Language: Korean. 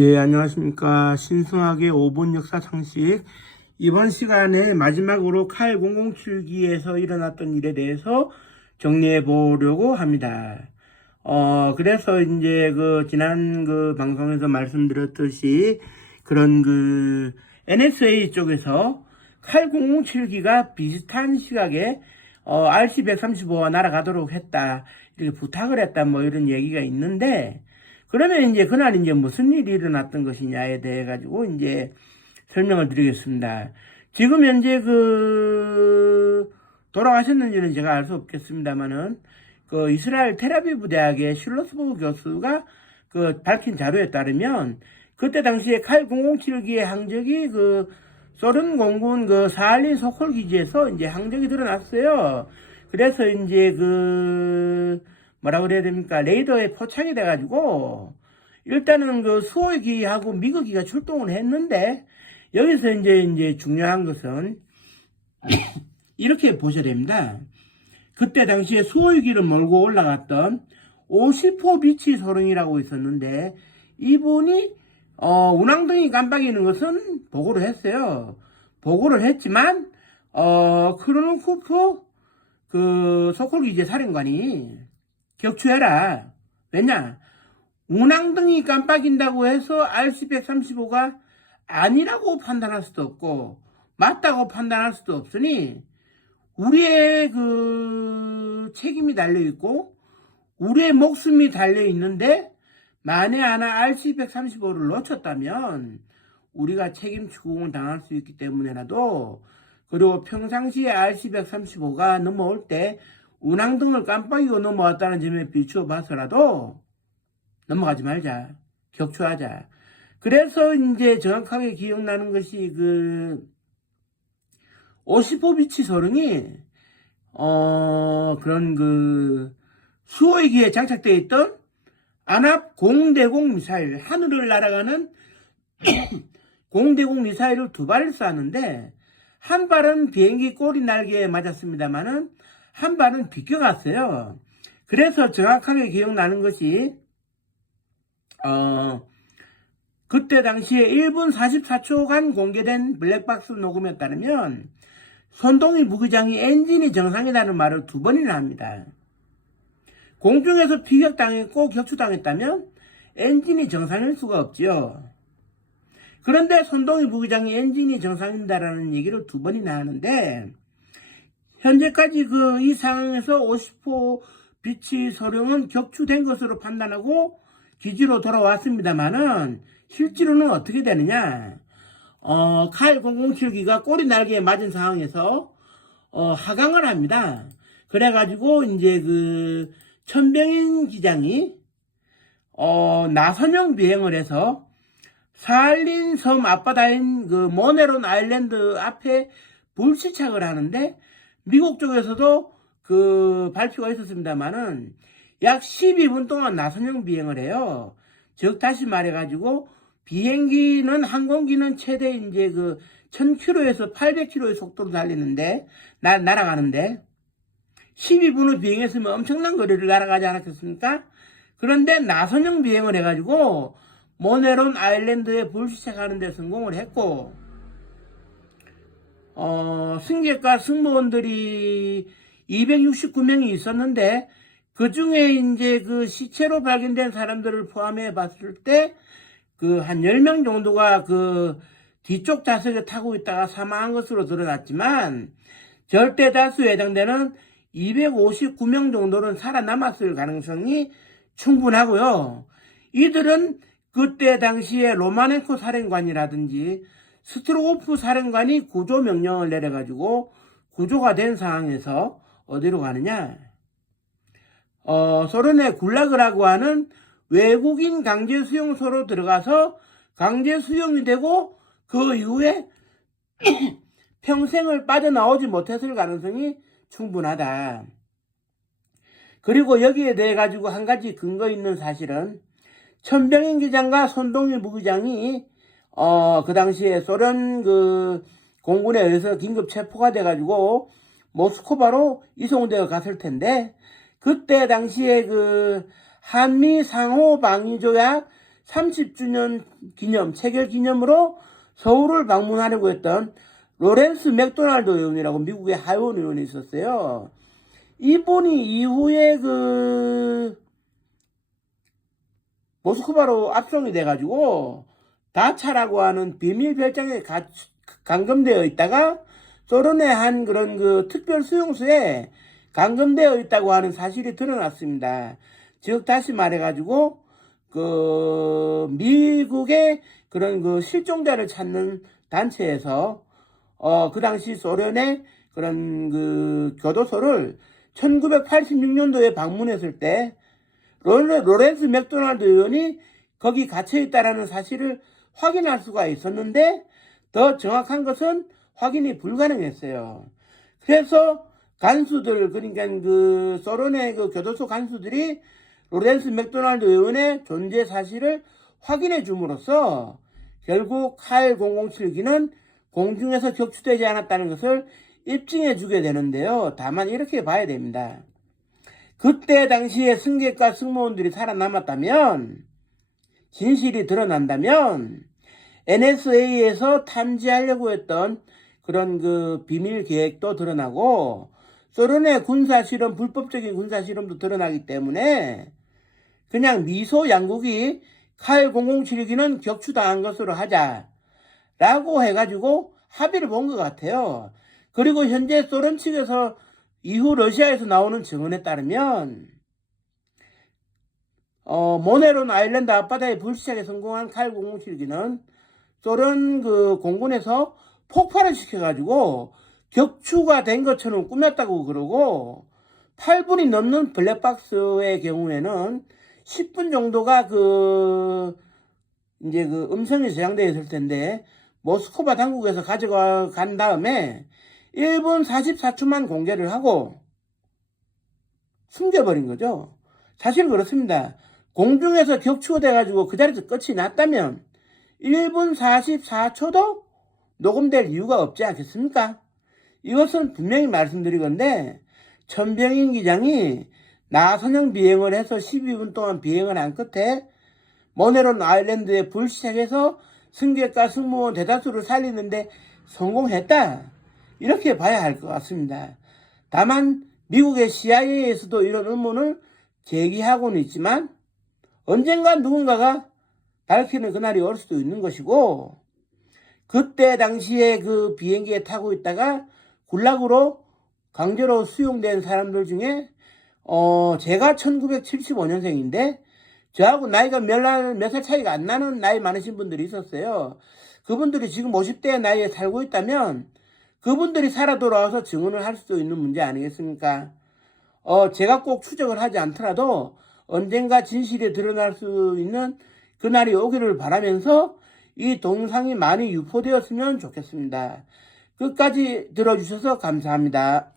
예, 안녕하십니까. 신성하게 5분 역사 상식. 이번 시간에 마지막으로 칼 007기에서 일어났던 일에 대해서 정리해 보려고 합니다. 그래서 이제 지난 방송에서 말씀드렸듯이 그런 NSA 쪽에서 칼 007기가 비슷한 시각에 RC-135가 날아가도록 했다. 이렇게 부탁을 했다. 뭐 이런 얘기가 있는데, 그러면 이제 그날 이제 무슨 일이 일어났던 것이냐에 대해 가지고 이제 설명을 드리겠습니다. 지금 현재 돌아가셨는지는 제가 알 수 없겠습니다만은 이스라엘 텔아비브 대학의 슐러스버그 교수가 밝힌 자료에 따르면 그때 당시에 칼 007기의 항적이 소련 공군 사할린 소콜 기지에서 이제 항적이 드러났어요. 그래서 이제 뭐라 그래야 됩니까? 레이더에 포착이 돼가지고, 일단은 수호기하고 미국기가 출동을 했는데, 여기서 이제 중요한 것은, 이렇게 보셔야 됩니다. 그때 당시에 수호기를 몰고 올라갔던 50호 비치 소령이라고 있었는데, 이분이, 운항등이 깜빡이는 것은 보고를 했어요. 보고를 했지만, 크로노쿠프, 소콜기지 사령관이, 격추해라. 왜냐? 운항등이 깜빡인다고 해서 RC-135가 아니라고 판단할 수도 없고 맞다고 판단할 수도 없으니 우리의 책임이 달려있고 우리의 목숨이 달려있는데 만에 하나 RC-135를 놓쳤다면 우리가 책임 추궁을 당할 수 있기 때문에라도, 그리고 평상시에 RC-135가 넘어올 때 운항등을 깜빡이고 넘어왔다는 점에 비추어 봐서라도 넘어가지 말자. 격추하자. 그래서 이제 정확하게 기억나는 것이 50호 비치 소령이 그런 수호기에 장착되어 있던 안압 공대공 미사일, 하늘을 날아가는 공대공 미사일을 2발을 쐈는데 한 발은 비행기 꼬리 날개에 맞았습니다만은 한 발은 비껴갔어요. 그래서 정확하게 기억나는 것이 그때 당시에 1분 44초간 공개된 블랙박스 녹음에 따르면 손동희 부기장이 엔진이 정상이라는 말을 2번이나 합니다. 공중에서 피격당했고 격추당했다면 엔진이 정상일 수가 없죠. 그런데 손동희 부기장이 엔진이 정상이다라는 얘기를 2번이나 하는데, 현재까지 이 상황에서 50호 비치 소령은 격추된 것으로 판단하고 기지로 돌아왔습니다만은 실제로는 어떻게 되느냐? 칼 007기가 꼬리 날개에 맞은 상황에서 하강을 합니다. 그래가지고 이제 천병인 기장이 나선형 비행을 해서 사할린 섬 앞바다인 모네론 아일랜드 앞에 불시착을 하는데, 미국 쪽에서도 발표가 있었습니다만은 약 12분 동안 나선형 비행을 해요. 즉 다시 말해가지고 비행기는, 항공기는 최대 이제 1000km에서 800km의 속도로 달리는데 날아가는데 12분을 비행했으면 엄청난 거리를 날아가지 않았겠습니까? 그런데 나선형 비행을 해가지고 모네론 아일랜드에 불시착하는 데 성공을 했고, 승객과 승무원들이 269명이 있었는데, 그 중에 이제 시체로 발견된 사람들을 포함해 봤을 때, 한 10명 정도가 뒤쪽 좌석에 타고 있다가 사망한 것으로 드러났지만, 절대 다수에 해당되는 259명 정도는 살아남았을 가능성이 충분하고요. 이들은 그때 당시에 로마넨코 사령관이라든지 스트로고프 사령관이 구조 명령을 내려가지고 구조가 된 상황에서 어디로 가느냐? 소련의 굴라그라고 하는 외국인 강제 수용소로 들어가서 강제 수용이 되고 그 이후에 평생을 빠져나오지 못했을 가능성이 충분하다. 그리고 여기에 대해 가지고 한 가지 근거 있는 사실은 천병인 기장과 손동희 부기장이 그 당시에 소련 공군에 의해서 긴급 체포가 돼가지고 모스크바로 이송되어 갔을 텐데, 그때 당시에 한미 상호 방위 조약 30주년 기념, 체결 기념으로 서울을 방문하려고 했던 로렌스 맥도날드 의원이라고 미국의 하원 의원이 있었어요. 이분이 이후에 모스크바로 압송이 돼가지고 다차라고 하는 비밀 별장에 감금되어 있다가 소련의 한 그런 특별 수용소에 감금되어 있다고 하는 사실이 드러났습니다. 즉 다시 말해가지고 미국의 그런 실종자를 찾는 단체에서 그 당시 소련의 그런 교도소를 1986년도에 방문했을 때 로렌스 맥도날드 의원이 거기 갇혀있다라는 사실을 확인할 수가 있었는데 더 정확한 것은 확인이 불가능했어요. 그래서 간수들, 그러니까 소련의 교도소 간수들이 로렌스 맥도날드 의원의 존재 사실을 확인해 줌으로써 결국 칼 007기는 공중에서 격추되지 않았다는 것을 입증해 주게 되는데요. 다만 이렇게 봐야 됩니다. 그때 당시에 승객과 승무원들이 살아남았다면, 진실이 드러난다면 NSA에서 탐지하려고 했던 그런 비밀 계획도 드러나고 소련의 군사실험, 불법적인 군사실험도 드러나기 때문에 그냥 미소 양국이 칼 007기는 격추당한 것으로 하자라고 해가지고 합의를 본 것 같아요. 그리고 현재 소련 측에서 이후 러시아에서 나오는 증언에 따르면 모네론 아일랜드 앞바다에 불시착에 성공한 칼 007기는 소련 공군에서 폭발을 시켜가지고 격추가 된 것처럼 꾸몄다고 그러고 8분이 넘는 블랙박스의 경우에는 10분 정도가 음성이 저장되어 있을 텐데 모스크바 당국에서 가져간 다음에 1분 44초만 공개를 하고 숨겨버린 거죠. 사실 그렇습니다. 공중에서 격추돼가지고 그 자리에서 끝이 났다면 1분 44초도 녹음될 이유가 없지 않겠습니까? 이것은 분명히 말씀드리건데 천병인 기장이 나선형 비행을 해서 12분 동안 비행을 한 끝에 모네론 아일랜드에 불시착해서 승객과 승무원 대다수를 살리는데 성공했다. 이렇게 봐야 할 것 같습니다. 다만 미국의 CIA에서도 이런 의문을 제기하고는 있지만 언젠가 누군가가 밝히는 그날이 올 수도 있는 것이고 그때 당시에 비행기에 타고 있다가 굴락으로 강제로 수용된 사람들 중에 제가 1975년생인데 저하고 나이가 몇 살 차이가 안 나는 나이 많으신 분들이 있었어요. 그분들이 지금 50대 나이에 살고 있다면 그분들이 살아 돌아와서 증언을 할 수도 있는 문제 아니겠습니까? 제가 꼭 추적을 하지 않더라도 언젠가 진실이 드러날 수 있는 그날이 오기를 바라면서 이 동영상이 많이 유포되었으면 좋겠습니다. 끝까지 들어주셔서 감사합니다.